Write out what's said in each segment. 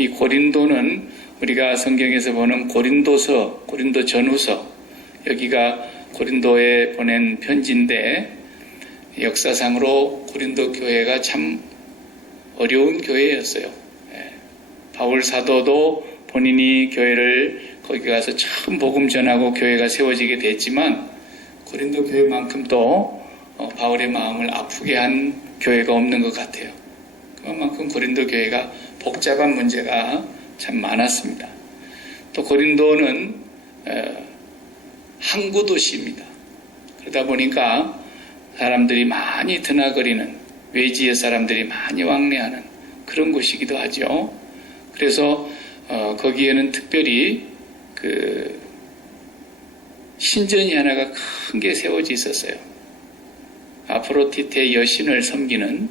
이 고린도는 우리가 성경에서 보는 고린도서, 고린도 전후서, 여기가 고린도에 보낸 편지인데 역사상으로 고린도 교회가 참 어려운 교회였어요. 바울 사도도 본인이 교회를 거기 가서 처음 복음 전하고 교회가 세워지게 됐지만 고린도 교회만큼 또 바울의 마음을 아프게 한 교회가 없는 것 같아요. 그만큼 고린도 교회가 복잡한 문제가 참 많았습니다. 또 고린도는 항구 도시입니다. 그러다 보니까 사람들이 많이 드나거리는, 외지의 사람들이 많이 왕래하는 그런 곳이기도 하죠. 그래서 거기에는 특별히 그 신전이 하나가 큰 게 세워져 있었어요. 아프로디테 여신을 섬기는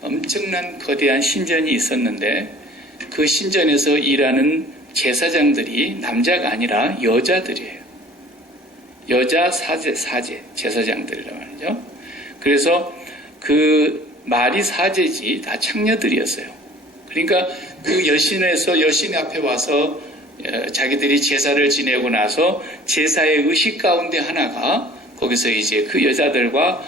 엄청난 거대한 신전이 있었는데 그 신전에서 일하는 제사장들이 남자가 아니라 여자들이에요. 여자 사제 제사장들이란 말이죠. 그래서 그 말이 사제지 다 창녀들이었어요. 그러니까 그 여신 앞에 와서 자기들이 제사를 지내고 나서 제사의 의식 가운데 하나가 거기서 이제 그 여자들과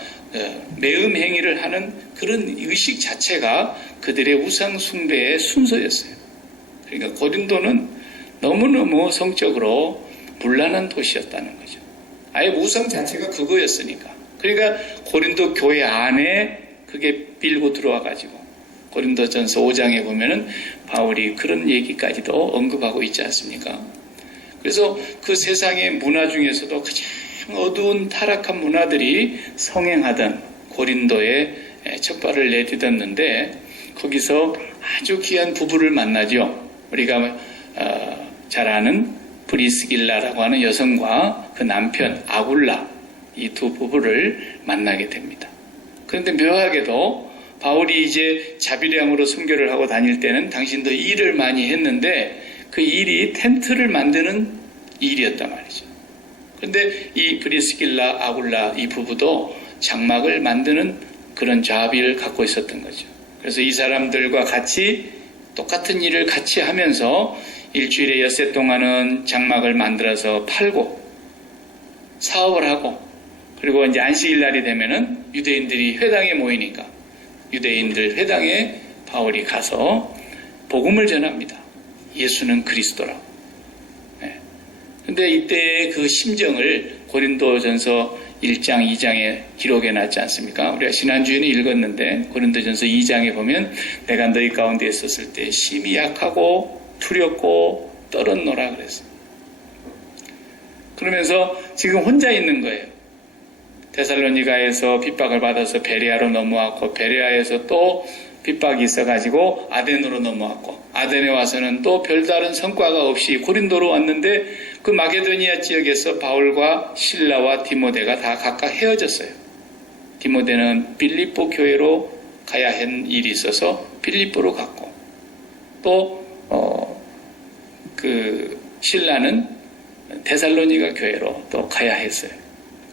매음 행위를 하는 그런 의식 자체가 그들의 우상 숭배의 순서였어요. 그러니까 고린도는 너무너무 성적으로 문란한 도시였다는 거죠. 아예 우상 자체가 그거였으니까. 그러니까 고린도 교회 안에 그게 빌고 들어와가지고 고린도전서 5장에 보면은 바울이 그런 얘기까지도 언급하고 있지 않습니까? 그래서 그 세상의 문화 중에서도 가장 어두운 타락한 문화들이 성행하던 고린도에 첫 발을 내딛었는데 거기서 아주 귀한 부부를 만나죠. 우리가 잘 아는 브리스길라라고 하는 여성과 그 남편 아굴라, 이 두 부부를 만나게 됩니다. 그런데 묘하게도 바울이 이제 자비량으로 선교를 하고 다닐 때는 당신도 일을 많이 했는데 그 일이 텐트를 만드는 일이었단 말이죠. 그런데 이 브리스길라, 아굴라 이 부부도 장막을 만드는 그런 자비를 갖고 있었던 거죠. 그래서 이 사람들과 같이 똑같은 일을 같이 하면서 일주일에 엿새 동안은 장막을 만들어서 팔고 사업을 하고 그리고 이제 안식일 날이 되면은 유대인들이 회당에 모이니까 유대인들 회당에 바울이 가서 복음을 전합니다. 예수는 그리스도라고. 그런데 이때의 그 심정을 고린도전서 1장, 2장에 기록해 놨지 않습니까? 우리가 지난주에는 읽었는데 고린도전서 2장에 보면 내가 너희 가운데 있었을 때 심히 약하고 두렵고 떨었노라 그랬어요. 그러면서 지금 혼자 있는 거예요. 데살로니가에서 핍박을 받아서 베레아로 넘어왔고 베레아에서 또 핍박이 있어가지고 아덴으로 넘어왔고 아덴에 와서는 또 별다른 성과가 없이 고린도로 왔는데 그 마게도니아 지역에서 바울과 실라와 디모데가 다 각각 헤어졌어요. 디모데는 빌립보 교회로 가야 한 일이 있어서 빌립보로 갔고 또 그 신라는 데살로니가 교회로 또 가야 했어요.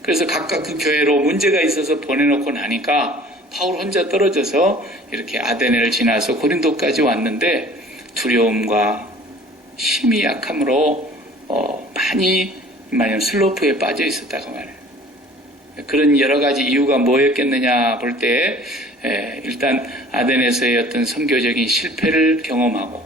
그래서 각각 그 교회로 문제가 있어서 보내놓고 나니까 바울 혼자 떨어져서 이렇게 아데네를 지나서 고린도까지 왔는데 두려움과 힘이 약함으로 많이 슬로프에 빠져 있었다고 말해요. 그런 여러 가지 이유가 뭐였겠느냐 볼 때 일단 아덴에서의 어떤 선교적인 실패를 경험하고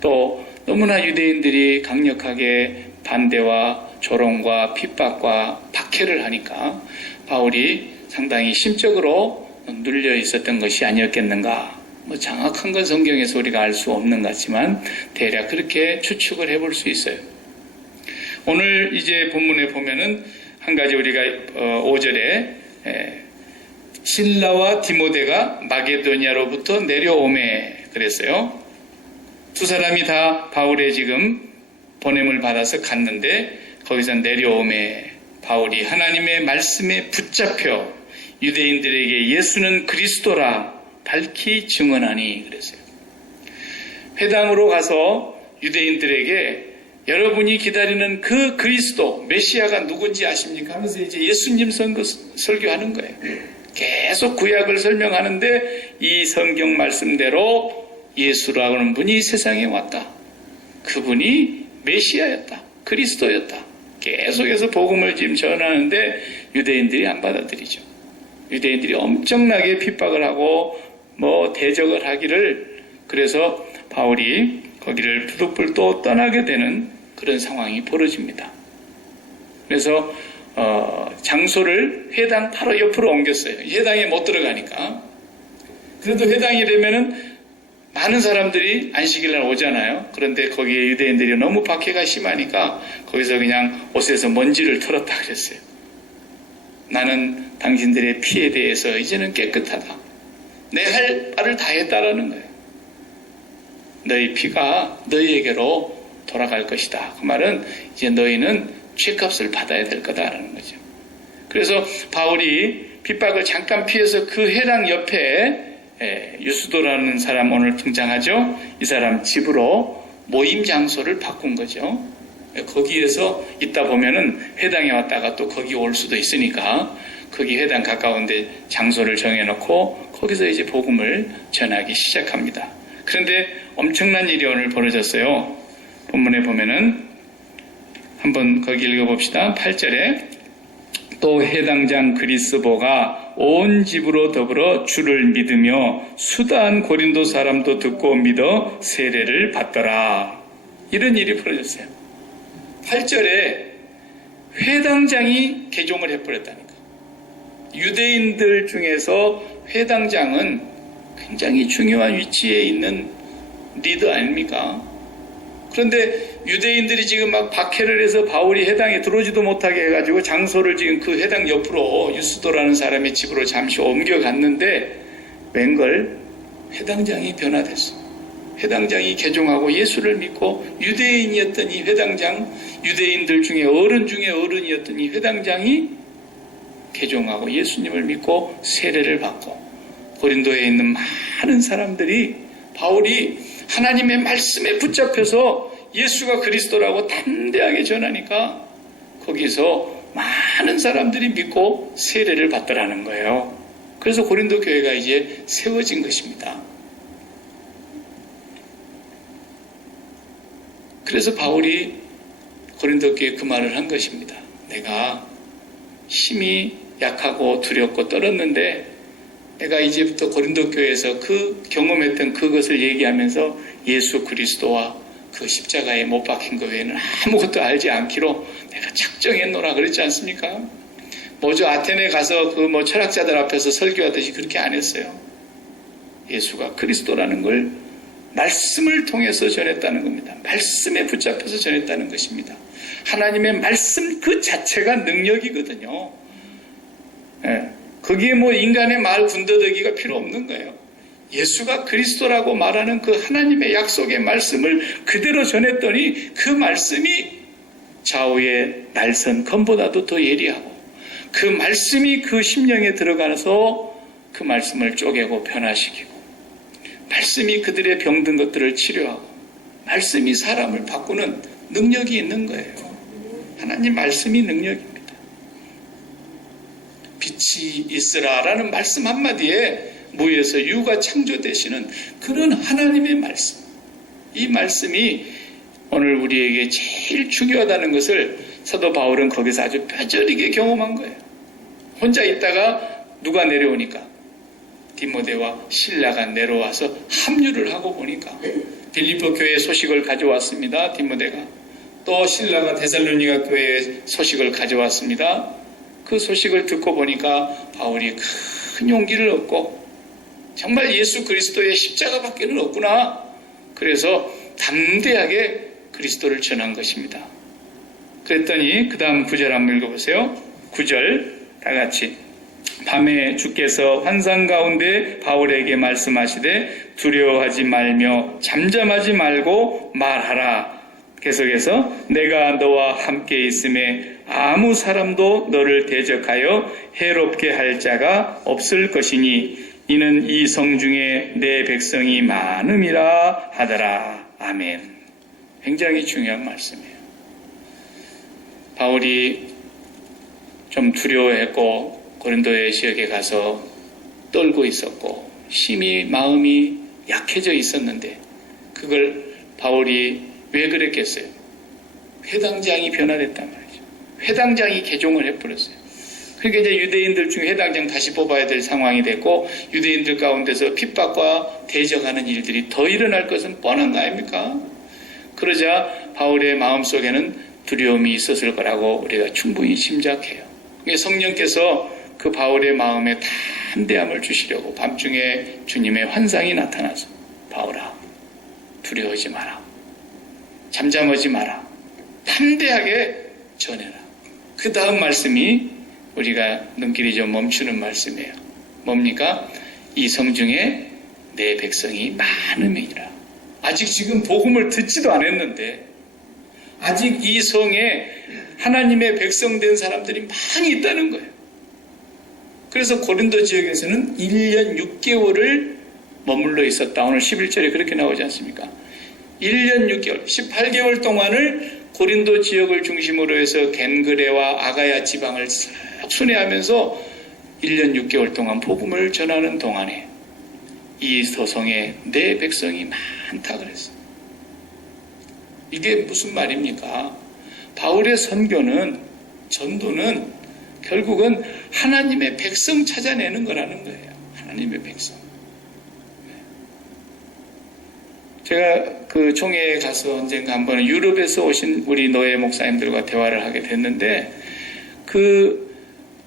또 너무나 유대인들이 강력하게 반대와 조롱과 핍박과 박해를 하니까 바울이 상당히 심적으로 눌려 있었던 것이 아니었겠는가. 정확한 건 성경에서 우리가 알 수 없는 것 같지만 대략 그렇게 추측을 해볼 수 있어요. 오늘 이제 본문에 보면은 한 가지 우리가 5절에 실라와 디모데가 마게도니아로부터 내려오매 그랬어요. 두 사람이 다 바울의 지금 보냄을 받아서 갔는데 거기서 내려오매 바울이 하나님의 말씀에 붙잡혀 유대인들에게 예수는 그리스도라 밝히 증언하니 그랬어요. 회당으로 가서 유대인들에게 여러분이 기다리는 그 그리스도 메시아가 누군지 아십니까? 하면서 이제 예수님 설교하는 거예요. 계속 구약을 설명하는데 이 성경 말씀대로 예수라는 분이 세상에 왔다. 그분이 메시아였다. 그리스도였다. 계속해서 복음을 지금 전하는데 유대인들이 안 받아들이죠. 유대인들이 엄청나게 핍박을 하고 대적을 하기를, 그래서 바울이 거기를 부득불 또 떠나게 되는 그런 상황이 벌어집니다. 그래서 장소를 회당 바로 옆으로 옮겼어요. 회당에 못 들어가니까. 그래도 회당이 되면은 많은 사람들이 안식일날 오잖아요. 그런데 거기에 유대인들이 너무 박해가 심하니까 거기서 그냥 옷에서 먼지를 털었다 그랬어요. 나는 당신들의 피에 대해서 이제는 깨끗하다. 내 할 바를 다 했다라는 거예요. 너희 피가 너희에게로 돌아갈 것이다. 그 말은 이제 너희는 죄값을 받아야 될 거다라는 거죠. 그래서 바울이 핍박을 잠깐 피해서 그 회당 옆에 유스도라는 사람 오늘 등장하죠. 이 사람 집으로 모임 장소를 바꾼 거죠. 거기에서 있다 보면은 회당에 왔다가 또 거기 올 수도 있으니까 거기 회당 가까운데 장소를 정해놓고 거기서 이제 복음을 전하기 시작합니다. 그런데 엄청난 일이 오늘 벌어졌어요. 본문에 보면은 한번 거기 읽어봅시다. 8절에 또 해당장 그리스보가 온 집으로 더불어 주를 믿으며 수다한 고린도 사람도 듣고 믿어 세례를 받더라. 이런 일이 벌어졌어요. 8절에 회당장이 개종을 해버렸다니까. 유대인들 중에서 회당장은 굉장히 중요한 위치에 있는 리더 아닙니까? 그런데 유대인들이 지금 막 박해를 해서 바울이 회당에 들어오지도 못하게 해가지고 장소를 지금 그 회당 옆으로 유스도라는 사람의 집으로 잠시 옮겨갔는데 웬걸 회당장이 변화됐어. 회당장이 개종하고 예수를 믿고 유대인이었던 이 회당장, 유대인들 중에 어른이었던 이 회당장이 개종하고 예수님을 믿고 세례를 받고 고린도에 있는 많은 사람들이 바울이 하나님의 말씀에 붙잡혀서 예수가 그리스도라고 담대하게 전하니까 거기서 많은 사람들이 믿고 세례를 받더라는 거예요. 그래서 고린도 교회가 이제 세워진 것입니다. 그래서 바울이 고린도 교회에 그 말을 한 것입니다. 내가 힘이 약하고 두렵고 떨었는데 내가 이제부터 고린도 교회에서 그 경험했던 그것을 얘기하면서 예수 그리스도와 그 십자가에 못 박힌 것 외에는 아무것도 알지 않기로 내가 작정했노라 그랬지 않습니까? 뭐죠? 아테네 가서 그 철학자들 앞에서 설교하듯이 그렇게 안 했어요. 예수가 그리스도라는 걸 말씀을 통해서 전했다는 겁니다. 말씀에 붙잡혀서 전했다는 것입니다. 하나님의 말씀 그 자체가 능력이거든요. 거기에 인간의 말 군더더기가 필요 없는 거예요. 예수가 그리스도라고 말하는 그 하나님의 약속의 말씀을 그대로 전했더니 그 말씀이 좌우의 날선 검보다도 더 예리하고 그 말씀이 그 심령에 들어가서 그 말씀을 쪼개고 변화시키고 말씀이 그들의 병든 것들을 치료하고 말씀이 사람을 바꾸는 능력이 있는 거예요. 하나님 말씀이 능력입니다. 빛이 있으라라는 말씀 한마디에 무에서 유가 창조되시는 그런 하나님의 말씀. 이 말씀이 오늘 우리에게 제일 중요하다는 것을 사도 바울은 거기서 아주 뼈저리게 경험한 거예요. 혼자 있다가 누가 내려오니까 디모데와 실라가 내려와서 합류를 하고 보니까 빌립보 교회의 소식을 가져왔습니다. 디모데가. 또 실라가 데살로니가 교회의 소식을 가져왔습니다. 그 소식을 듣고 보니까 바울이 큰 용기를 얻고 정말 예수 그리스도의 십자가밖에는 없구나. 그래서 담대하게 그리스도를 전한 것입니다. 그랬더니 그 다음 9절 한번 읽어보세요. 9절 다 같이. 밤에 주께서 환상 가운데 바울에게 말씀하시되 두려워하지 말며 잠잠하지 말고 말하라. 계속해서 내가 너와 함께 있음에 아무 사람도 너를 대적하여 해롭게 할 자가 없을 것이니 이는 이 성중에 내 백성이 많음이라 하더라. 아멘. 굉장히 중요한 말씀이에요. 바울이 좀 두려워했고 고린도의 지역에 가서 떨고 있었고 심히 마음이 약해져 있었는데 그걸 바울이 왜 그랬겠어요? 회당장이 변화됐단 말이죠. 회당장이 개종을 해버렸어요. 그러니까 이제 유대인들 중에 회당장 다시 뽑아야 될 상황이 됐고 유대인들 가운데서 핍박과 대적하는 일들이 더 일어날 것은 뻔한 거 아닙니까? 그러자 바울의 마음속에는 두려움이 있었을 거라고 우리가 충분히 짐작해요. 성령께서 그 바울의 마음에 담대함을 주시려고 밤중에 주님의 환상이 나타나서 바울아 두려워하지 마라. 잠잠하지 마라. 담대하게 전해라. 그 다음 말씀이 우리가 눈길이 좀 멈추는 말씀이에요. 뭡니까? 이 성중에 내 백성이 많음이니라. 아직 지금 복음을 듣지도 않았는데 아직 이 성에 하나님의 백성된 사람들이 많이 있다는 거예요. 그래서 고린도 지역에서는 1년 6개월을 머물러 있었다. 오늘 11절에 그렇게 나오지 않습니까? 1년 6개월, 18개월 동안을 고린도 지역을 중심으로 해서 겐그레와 아가야 지방을 싹 순회하면서 1년 6개월 동안 복음을 전하는 동안에 이 서성에 내 백성이 많다 그랬어요. 이게 무슨 말입니까? 바울의 선교는, 전도는 결국은 하나님의 백성 찾아내는 거라는 거예요. 하나님의 백성. 제가 그 총회에 가서 언젠가 한번 유럽에서 오신 우리 노예 목사님들과 대화를 하게 됐는데 그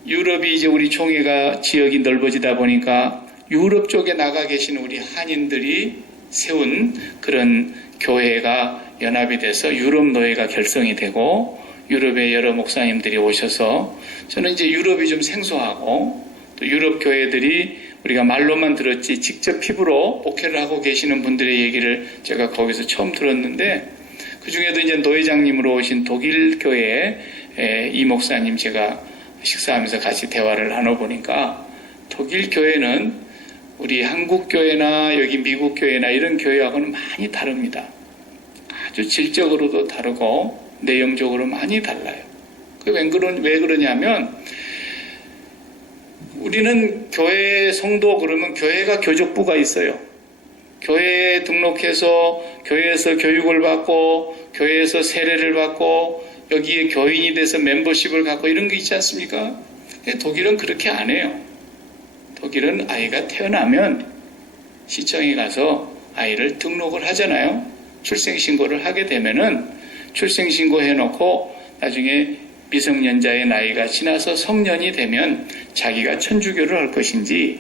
유럽이 이제 우리 총회가 지역이 넓어지다 보니까 유럽 쪽에 나가 계신 우리 한인들이 세운 그런 교회가 연합이 돼서 유럽 노예가 결성이 되고 유럽의 여러 목사님들이 오셔서 저는 이제 유럽이 좀 생소하고 또 유럽 교회들이 우리가 말로만 들었지 직접 피부로 목회를 하고 계시는 분들의 얘기를 제가 거기서 처음 들었는데 그 중에도 이제 노회장님으로 오신 독일 교회의 이 목사님 제가 식사하면서 같이 대화를 나눠보니까 독일 교회는 우리 한국 교회나 여기 미국 교회나 이런 교회하고는 많이 다릅니다. 아주 질적으로도 다르고 내용적으로 많이 달라요. 왜 그러냐면 우리는 교회 성도 그러면 교회가 교족부가 있어요. 교회에 등록해서 교회에서 교육을 받고 교회에서 세례를 받고 여기에 교인이 돼서 멤버십을 갖고 이런 게 있지 않습니까? 독일은 그렇게 안 해요. 독일은 아이가 태어나면 시청에 가서 아이를 등록을 하잖아요. 출생신고를 하게 되면은 출생신고 해놓고 나중에 미성년자의 나이가 지나서 성년이 되면 자기가 천주교를 할 것인지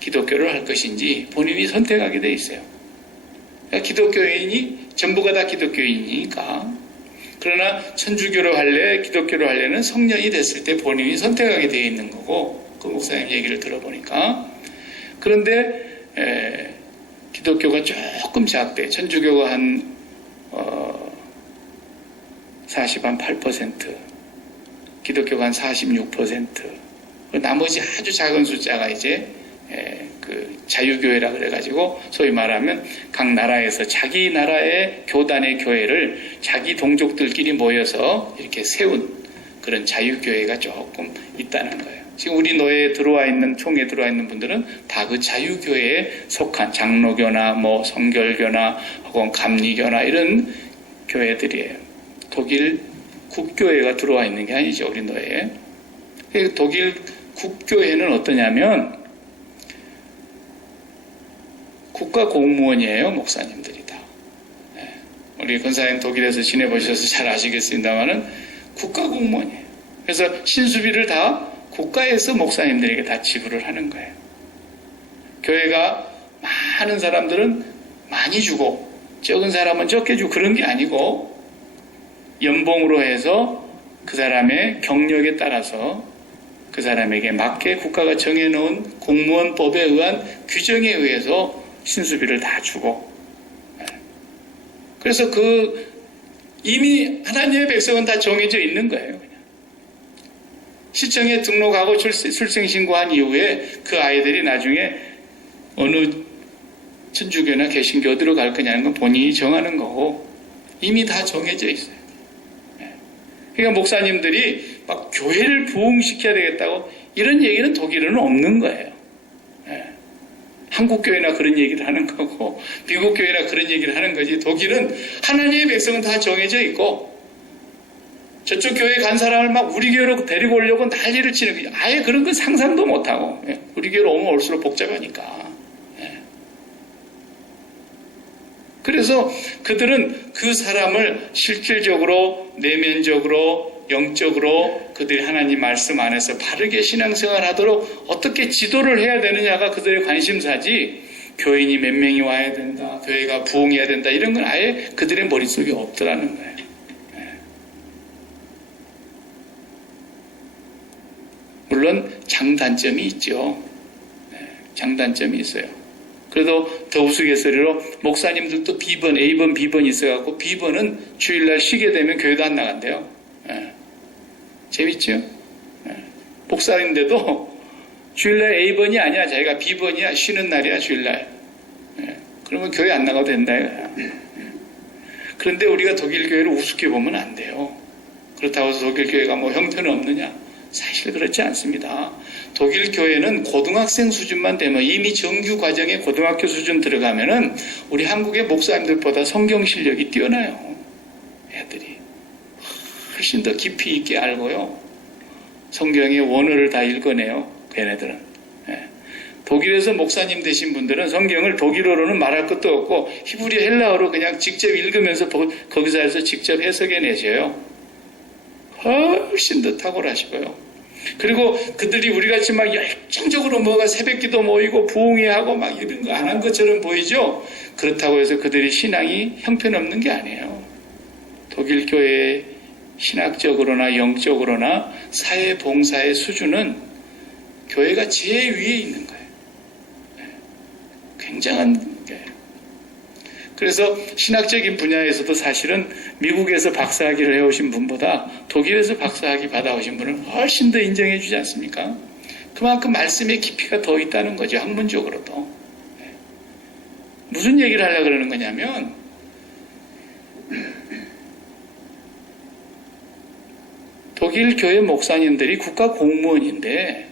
기독교를 할 것인지 본인이 선택하게 돼 있어요. 그러니까 기독교인이 전부가 다 기독교인이니까. 그러나 천주교를 할래 기독교를 할래는 성년이 됐을 때 본인이 선택하게 되어 있는 거고 그 목사님 얘기를 들어보니까 그런데 기독교가 조금 작대. 천주교가 한 48%, 기독교가 한 46%, 나머지 아주 작은 숫자가 이제 그 자유교회라 그래가지고 소위 말하면 각 나라에서 자기 나라의 교단의 교회를 자기 동족들끼리 모여서 이렇게 세운 그런 자유교회가 조금 있다는 거예요. 지금 우리 노예에 들어와 있는 총회에 들어와 있는 분들은 다 그 자유교회에 속한 장로교나 뭐 성결교나 혹은 감리교나 이런 교회들이에요. 독일 국교회가 들어와 있는 게 아니죠, 우리 노예에. 독일 국교회는 어떠냐면 국가 공무원이에요, 목사님들이 다. 우리 권사님 독일에서 지내보셔서 잘 아시겠습니다만은 국가 공무원이에요. 그래서 신수비를 다 국가에서 목사님들에게 다 지불을 하는 거예요. 교회가 많은 사람들은 많이 주고 적은 사람은 적게 주고 그런 게 아니고 연봉으로 해서 그 사람의 경력에 따라서 그 사람에게 맞게 국가가 정해놓은 공무원법에 의한 규정에 의해서 신수비를 다 주고 그래서 이미 하나님의 백성은 다 정해져 있는 거예요. 그냥. 시청에 등록하고 출생신고한 이후에 그 아이들이 나중에 어느 천주교나 개신교 어디로 갈 거냐는 건 본인이 정하는 거고 이미 다 정해져 있어요. 그러니까 목사님들이 막 교회를 부흥시켜야 되겠다고 이런 얘기는 독일에는 없는 거예요. 한국 교회나 그런 얘기를 하는 거고 미국 교회나 그런 얘기를 하는 거지. 독일은 하나님의 백성은 다 정해져 있고 저쪽 교회 간 사람을 막 우리 교회로 데리고 오려고 난리를 치는 거지. 아예 그런 건 상상도 못하고 우리 교회로 오면 올수록 복잡하니까. 그래서 그들은 그 사람을 실질적으로 내면적으로 영적으로 그들이 하나님 말씀 안에서 바르게 신앙생활하도록 어떻게 지도를 해야 되느냐가 그들의 관심사지 교인이 몇 명이 와야 된다, 교회가 부흥해야 된다 이런 건 아예 그들의 머릿속에 없더라는 거예요. 물론 장단점이 있죠. 장단점이 있어요. 그래도 더 우스갯소리로 목사님들도 B번, A번, B번이 있어갖고 B번은 주일날 쉬게 되면 교회도 안 나간대요. 재밌죠? 목사인데도 주일날 A번이 아니야. 자기가 B번이야. 쉬는 날이야 주일날. 그러면 교회 안 나가도 된다 이거야. 그런데 우리가 독일 교회를 우습게 보면 안 돼요. 그렇다고 해서 독일 교회가 뭐 형편은 없느냐? 사실 그렇지 않습니다. 독일 교회는 고등학생 수준만 되면 이미 정규 과정에 고등학교 수준 들어가면은 우리 한국의 목사님들보다 성경 실력이 뛰어나요. 애들이 훨씬 더 깊이 있게 알고요. 성경의 원어를 다 읽어내요. 걔네들은. 독일에서 목사님 되신 분들은 성경을 독일어로는 말할 것도 없고 히브리 헬라어로 그냥 직접 읽으면서 거기서 해서 직접 해석해 내셔요. 훨씬 더 탁월하시고요. 그리고 그들이 우리같이 막 열정적으로 뭐가 새벽기도 모이고 부흥회 하고 막 이런 거 안 한 것처럼 보이죠? 그렇다고 해서 그들이 신앙이 형편없는 게 아니에요. 독일 교회의 신학적으로나 영적으로나 사회봉사의 수준은 교회가 제일 위에 있는 거예요. 굉장한 거예요. 그래서 신학적인 분야에서도 사실은 미국에서 박사학위를 해오신 분보다 독일에서 박사학위 받아오신 분을 훨씬 더 인정해 주지 않습니까? 그만큼 말씀의 깊이가 더 있다는 거죠. 학문적으로도. 무슨 얘기를 하려고 그러는 거냐면 독일 교회 목사님들이 국가 공무원인데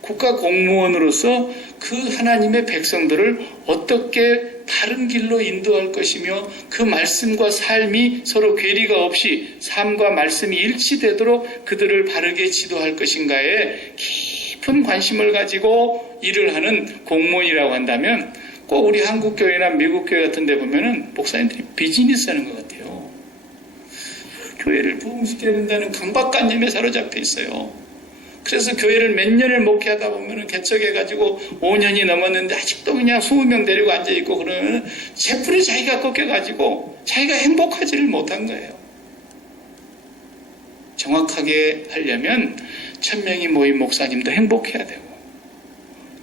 국가 공무원으로서 그 하나님의 백성들을 어떻게 바른 길로 인도할 것이며 그 말씀과 삶이 서로 괴리가 없이 삶과 말씀이 일치되도록 그들을 바르게 지도할 것인가에 깊은 관심을 가지고 일을 하는 공무원이라고 한다면 꼭 우리 한국 교회나 미국 교회 같은 데 보면은 목사님들이 비즈니스 하는 것 같아요. 교회를 부흥시켜야 된다는 강박관념에 사로잡혀 있어요. 그래서 교회를 몇 년을 목회하다 보면은 개척해가지고 5년이 넘었는데 아직도 그냥 20명 데리고 앉아있고 그러면 제풀이 자기가 꺾여가지고 자기가 행복하지를 못한 거예요. 정확하게 하려면 1000명이 모인 목사님도 행복해야 되고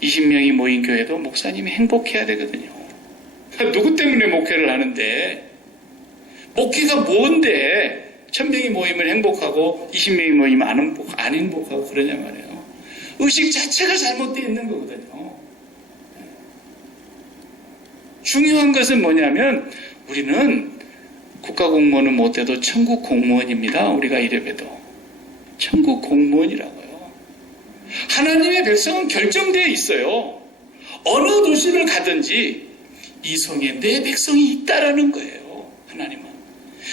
20명이 모인 교회도 목사님이 행복해야 되거든요. 누구 때문에 목회를 하는데 목회가 뭔데 1000명이 모이면 행복하고 20명이 모이면 안 행복하고 그러냐 말이에요. 의식 자체가 잘못되어 있는 거거든요. 중요한 것은 뭐냐면 우리는 국가공무원은 못해도 천국 공무원입니다. 우리가 이래봬도 천국 공무원이라고요. 하나님의 백성은 결정되어 있어요. 어느 도시를 가든지 이 성에 내 백성이 있다라는 거예요. 하나님은.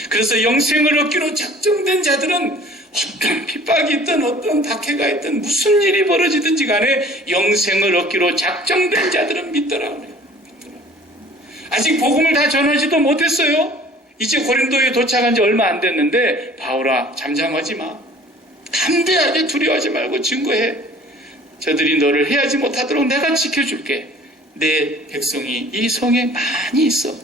그래서 영생을 얻기로 작정된 자들은 어떤 핍박이 있든 어떤 박해가 있든 무슨 일이 벌어지든지 간에 영생을 얻기로 작정된 자들은 믿더라고요. 아직 복음을 다 전하지도 못했어요. 이제 고린도에 도착한 지 얼마 안 됐는데 바울아 잠잠하지 마. 담대하게 두려워하지 말고 증거해. 저들이 너를 해하지 못하도록 내가 지켜줄게. 내 백성이 이 성에 많이 있어.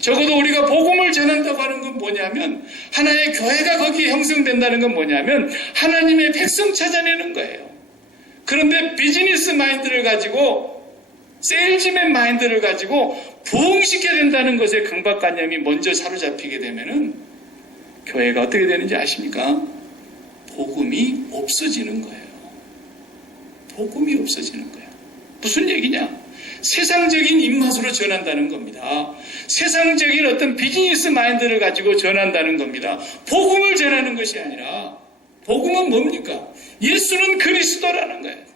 적어도 우리가 복음을 전한다고 하는 건 뭐냐면 하나의 교회가 거기에 형성된다는 건 뭐냐면 하나님의 백성 찾아내는 거예요. 그런데 비즈니스 마인드를 가지고 세일즈맨 마인드를 가지고 부흥시켜야 된다는 것에 강박관념이 먼저 사로잡히게 되면은 교회가 어떻게 되는지 아십니까? 복음이 없어지는 거예요. 복음이 없어지는 거예요. 무슨 얘기냐? 세상적인 입맛으로 전한다는 겁니다. 세상적인 어떤 비즈니스 마인드를 가지고 전한다는 겁니다. 복음을 전하는 것이 아니라 복음은 뭡니까? 예수는 그리스도라는 거예요.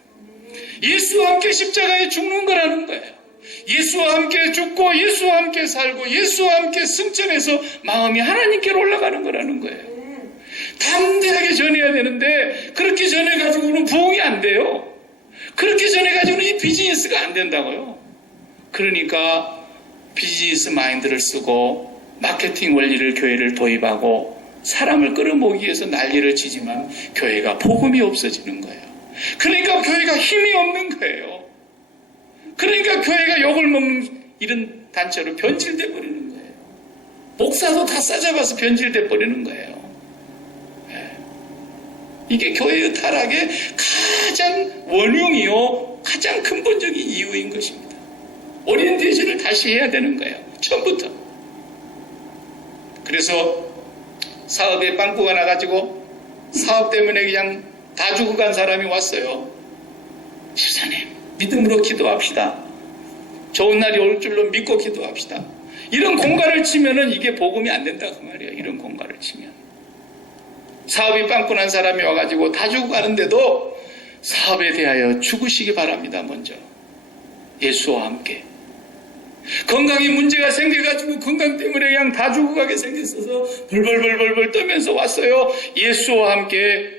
예수와 함께 십자가에 죽는 거라는 거예요. 예수와 함께 죽고 예수와 함께 살고 예수와 함께 승천해서 마음이 하나님께로 올라가는 거라는 거예요. 담대하게 전해야 되는데 그렇게 전해가지고는 부흥이 안 돼요. 그렇게 전해가지고는 이 비즈니스가 안 된다고요. 그러니까 비즈니스 마인드를 쓰고 마케팅 원리를 교회를 도입하고 사람을 끌어모으기 위해서 난리를 치지만 교회가 복음이 없어지는 거예요. 그러니까 교회가 힘이 없는 거예요. 그러니까 교회가 욕을 먹는 이런 단체로 변질돼 버리는 거예요. 목사도 다 싸잡아서 변질돼 버리는 거예요. 이게 교회의 타락의 가장 원흉이요 가장 근본적인 이유인 것입니다. 오리엔테이션을 다시 해야 되는 거예요. 처음부터. 그래서 사업에 빵꾸가 나가지고 사업 때문에 그냥 다 죽어간 사람이 왔어요. 집사님 믿음으로 기도합시다. 좋은 날이 올 줄로 믿고 기도합시다. 이런 공갈을 치면은 이게 복음이 안 된다 그 말이에요. 이런 공갈을 치면. 사업이 빵꾸 난 사람이 와가지고 다 죽어가는데도 사업에 대하여 죽으시기 바랍니다. 먼저 예수와 함께. 건강에 문제가 생겨가지고 건강 때문에 그냥 다 죽어가게 생겼어서 벌벌벌벌 떨면서 왔어요. 예수와 함께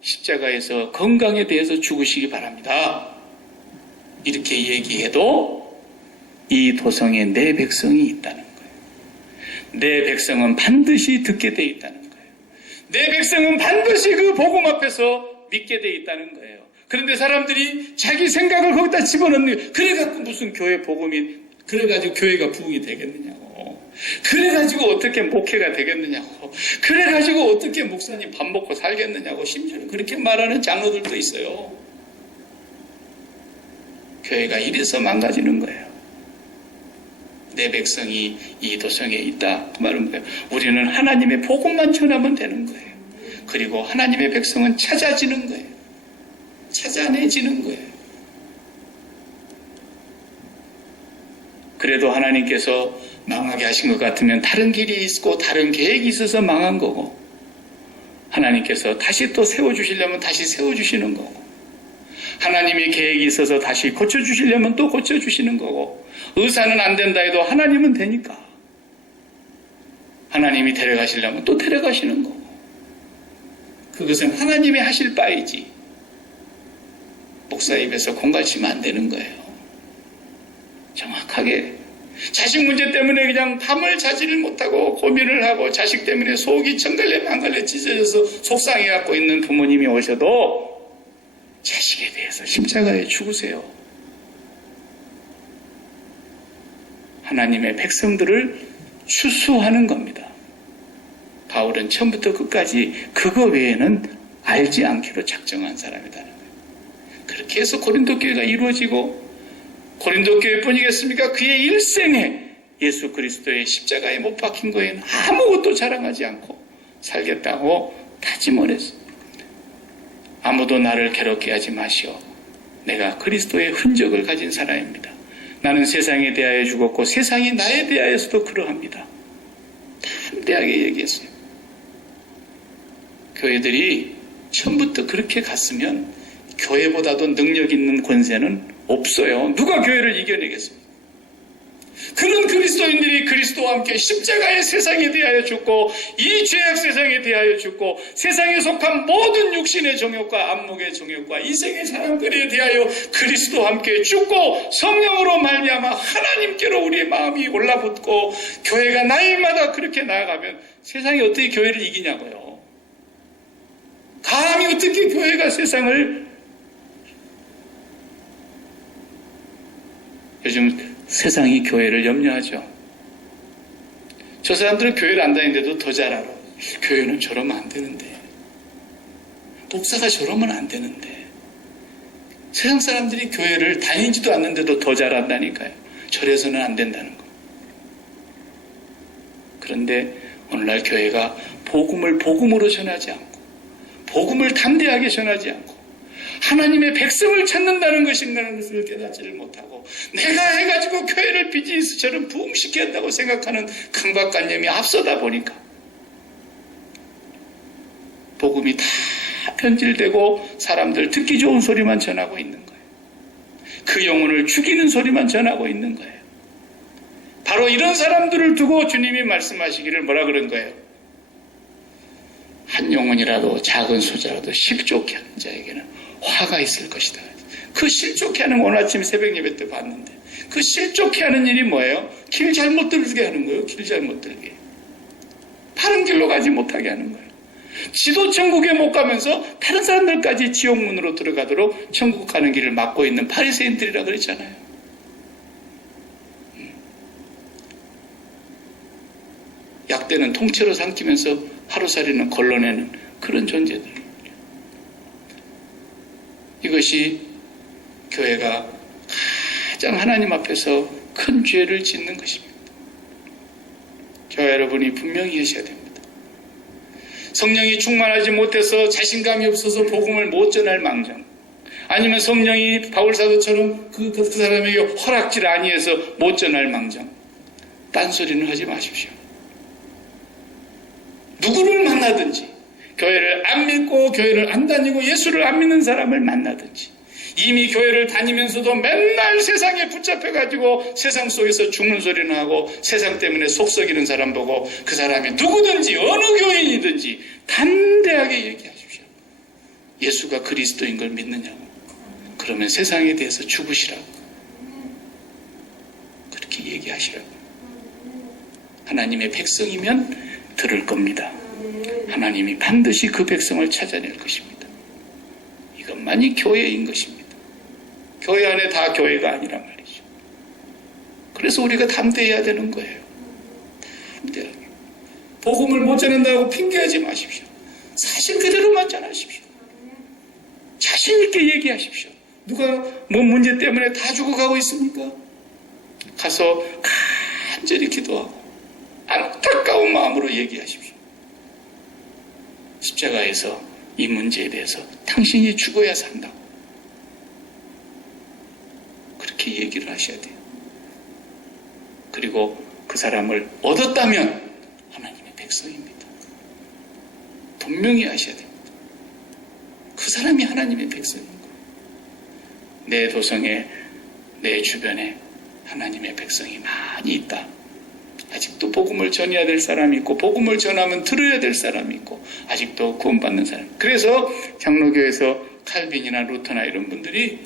십자가에서 건강에 대해서 죽으시기 바랍니다. 이렇게 얘기해도 이 도성에 내 백성이 있다는 거예요. 내 백성은 반드시 듣게 돼 있다는 거예요. 내 백성은 반드시 그 복음 앞에서 믿게 돼 있다는 거예요. 그런데 사람들이 자기 생각을 거기다 집어넣는, 그래갖고 무슨 교회 복음이, 그래가지고 교회가 부흥이 되겠느냐고. 그래가지고 어떻게 목회가 되겠느냐고. 그래가지고 어떻게 목사님 밥 먹고 살겠느냐고. 심지어는 그렇게 말하는 장로들도 있어요. 교회가 이래서 망가지는 거예요. 내 백성이 이 도성에 있다. 그 말은 뭐예요? 우리는 하나님의 복음만 전하면 되는 거예요. 그리고 하나님의 백성은 찾아지는 거예요. 찾아내지는 거예요. 그래도 하나님께서 망하게 하신 것 같으면 다른 길이 있고 다른 계획이 있어서 망한 거고, 하나님께서 다시 또 세워주시려면 다시 세워주시는 거고, 하나님의 계획이 있어서 다시 고쳐주시려면 또 고쳐주시는 거고, 의사는 안 된다 해도 하나님은 되니까 하나님이 데려가시려면 또 데려가시는 거고, 그것은 하나님이 하실 바이지 목사 입에서 공갈치면 안 되는 거예요. 정확하게 자식 문제 때문에 그냥 밤을 자지를 못하고 고민을 하고 자식 때문에 속이 정갈래 망갈래 찢어져서 속상해갖고 있는 부모님이 오셔도 자식에 대해서 십자가에 죽으세요. 하나님의 백성들을 추수하는 겁니다. 바울은 처음부터 끝까지 그거 외에는 알지 않기로 작정한 사람이라는 거예요. 그렇게 해서 고린도 교회가 이루어지고, 고린도 교회뿐이겠습니까? 그의 일생에 예수 그리스도의 십자가에 못 박힌 거에는 아무것도 자랑하지 않고 살겠다고 다짐을 했어요. 아무도 나를 괴롭게 하지 마시오. 내가 그리스도의 흔적을 가진 사람입니다. 나는 세상에 대하여 죽었고 세상이 나에 대하여서도 그러합니다. 담대하게 얘기했어요. 교회들이 처음부터 그렇게 갔으면 교회보다도 능력 있는 권세는 없어요. 누가 교회를 이겨내겠습니까? 그런 그리스도인들이 그리스도와 함께 십자가의 세상에 대하여 죽고, 이 죄악 세상에 대하여 죽고, 세상에 속한 모든 육신의 정욕과 안목의 정욕과 이생의 사람들에 대하여 그리스도와 함께 죽고 성령으로 말미암아 하나님께로 우리의 마음이 올라붙고 교회가 날마다 그렇게 나아가면 세상이 어떻게 교회를 이기냐고요. 감히 어떻게 교회가 세상을, 요즘 세상이 교회를 염려하죠. 저 사람들은 교회를 안 다니는데도 더 잘 알아. 교회는 저러면 안 되는데, 목사가 저러면 안 되는데. 세상 사람들이 교회를 다니지도 않는데도 더 잘한다니까요. 저래서는 안 된다는 거. 그런데 오늘날 교회가 복음을 복음으로 전하지 않고, 복음을 담대하게 전하지 않고, 하나님의 백성을 찾는다는 것인가라는 것을 깨닫지를 못하고, 내가 해가지고 교회를 비즈니스처럼 부흥시켜야 한다고 생각하는 강박관념이 앞서다 보니까 복음이 다 변질되고 사람들 듣기 좋은 소리만 전하고 있는 거예요. 그 영혼을 죽이는 소리만 전하고 있는 거예요. 바로 이런 사람들을 두고 주님이 말씀하시기를 뭐라 그런 거예요? 한 영혼이라도 작은 소자라도 실족해 하는 자에게는 화가 있을 것이다. 그 실족해 하는 거 오늘 아침 새벽 예배 때 봤는데, 그 실족해 하는 일이 뭐예요? 길 잘못 들게 하는 거예요. 길 잘못 들게. 바른 길로 가지 못하게 하는 거예요. 지도 천국에 못 가면서 다른 사람들까지 지옥문으로 들어가도록 천국 가는 길을 막고 있는 바리새인들이라 그랬잖아요. 약대는 통째로 삼키면서 하루살이는 걸러내는 그런 존재들. 이것이 교회가 가장 하나님 앞에서 큰 죄를 짓는 것입니다. 교회 여러분이 분명히 하셔야 됩니다. 성령이 충만하지 못해서 자신감이 없어서 복음을 못 전할 망정, 아니면 성령이 바울사도처럼 그 사람에게 허락질 아니해서 못 전할 망정, 딴소리는 하지 마십시오. 누구를 만나든지, 교회를 안 믿고 교회를 안 다니고 예수를 안 믿는 사람을 만나든지, 이미 교회를 다니면서도 맨날 세상에 붙잡혀가지고 세상 속에서 죽는 소리나 하고 세상 때문에 속 썩이는 사람 보고 그 사람이 누구든지 어느 교인이든지 담대하게 얘기하십시오. 예수가 그리스도인 걸 믿느냐고. 그러면 세상에 대해서 죽으시라고. 그렇게 얘기하시라고. 하나님의 백성이면 들을 겁니다. 하나님이 반드시 그 백성을 찾아낼 것입니다. 이것만이 교회인 것입니다. 교회 안에 다 교회가 아니란 말이죠. 그래서 우리가 담대해야 되는 거예요. 담대하게. 복음을 못 전한다고 핑계하지 마십시오. 사실 그대로만 전하십시오. 자신 있게 얘기하십시오. 누가 뭔 문제 때문에 다 죽어가고 있습니까? 가서 간절히 기도하고 안타까운 마음으로 얘기하십시오. 십자가에서 이 문제에 대해서 당신이 죽어야 산다고. 그렇게 얘기를 하셔야 돼요. 그리고 그 사람을 얻었다면 하나님의 백성입니다. 분명히 하셔야 됩니다. 그 사람이 하나님의 백성인 거예요. 내 도성에, 내 주변에 하나님의 백성이 많이 있다. 아직도 복음을 전해야 될 사람이 있고, 복음을 전하면 들어야 될 사람이 있고, 아직도 구원받는 사람. 그래서 장로교에서 칼빈이나 루터나 이런 분들이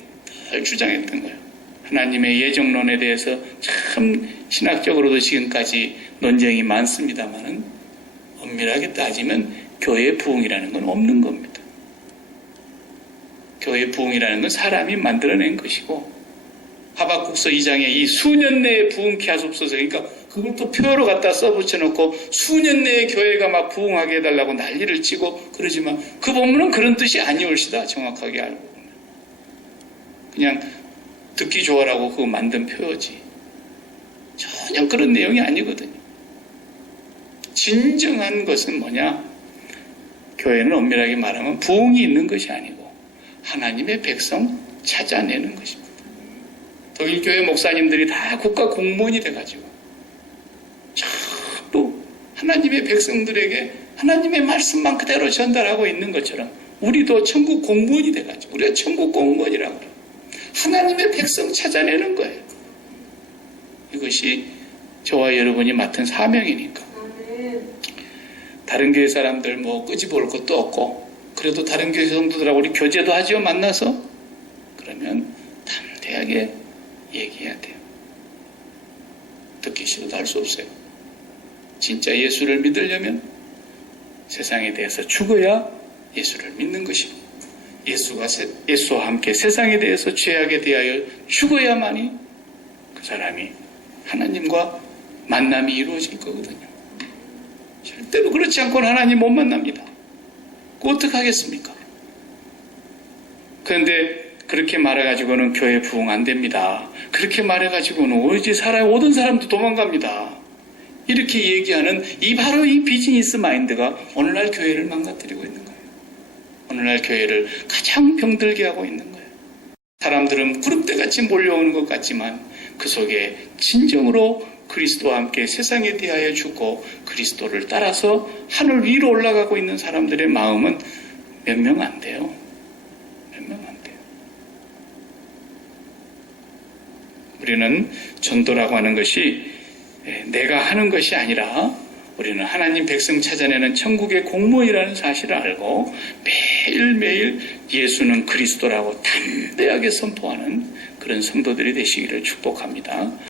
늘 주장했던 거예요. 하나님의 예정론에 대해서 참 신학적으로도 지금까지 논쟁이 많습니다만은 엄밀하게 따지면 교회의 부흥이라는 건 없는 겁니다. 교회의 부흥이라는 건 사람이 만들어낸 것이고, 하박국서 2장에 이 수년 내에 부흥케 하소서, 그러니까 그걸 또 표로 갖다 써붙여놓고 수년 내에 교회가 막 부흥하게 해달라고 난리를 치고 그러지만 그 본문은 그런 뜻이 아니올시다. 정확하게 알고 보면 그냥 듣기 좋아라고 그거 만든 표어지 전혀 그런 내용이 아니거든요. 진정한 것은 뭐냐? 교회는 엄밀하게 말하면 부흥이 있는 것이 아니고 하나님의 백성 찾아내는 것입니다. 독일 교회 목사님들이 다 국가 공무원이 돼가지고 전부 하나님의 백성들에게 하나님의 말씀만 그대로 전달하고 있는 것처럼 우리도 천국 공무원이 돼가지고 우리가 천국 공무원이라고 그래요. 하나님의 백성 찾아내는 거예요. 이것이 저와 여러분이 맡은 사명이니까. 다른 교회 사람들 뭐 끄집어올 것도 없고 그래도 다른 교회 성도들하고 우리 교제도 하지요. 만나서 그러면 담대하게 얘기해야 돼요. 듣기 싫어도 할 수 없어요. 진짜 예수를 믿으려면 세상에 대해서 죽어야 예수를 믿는 것이고 예수와 함께 세상에 대해서 죄악에 대하여 죽어야만이 그 사람이 하나님과 만남이 이루어질 거거든요. 절대로 그렇지 않고는 하나님 못 만납니다. 어떻게 하겠습니까? 그런데 그렇게 말해가지고는 교회 부흥 안 됩니다. 그렇게 말해가지고는 어디 오던 사람도 도망갑니다. 이렇게 얘기하는 바로 이 비즈니스 마인드가 오늘날 교회를 망가뜨리고 있는 거예요. 오늘날 교회를 가장 병들게 하고 있는 거예요. 사람들은 구름대같이 몰려오는 것 같지만 그 속에 진정으로 그리스도와 함께 세상에 대하여 죽고 그리스도를 따라서 하늘 위로 올라가고 있는 사람들의 마음은 몇 명 안 돼요. 몇 명 안 돼요. 우리는 전도라고 하는 것이 내가 하는 것이 아니라 우리는 하나님 백성 찾아내는 천국의 공무원이라는 사실을 알고 매일매일 예수는 그리스도라고 담대하게 선포하는 그런 성도들이 되시기를 축복합니다.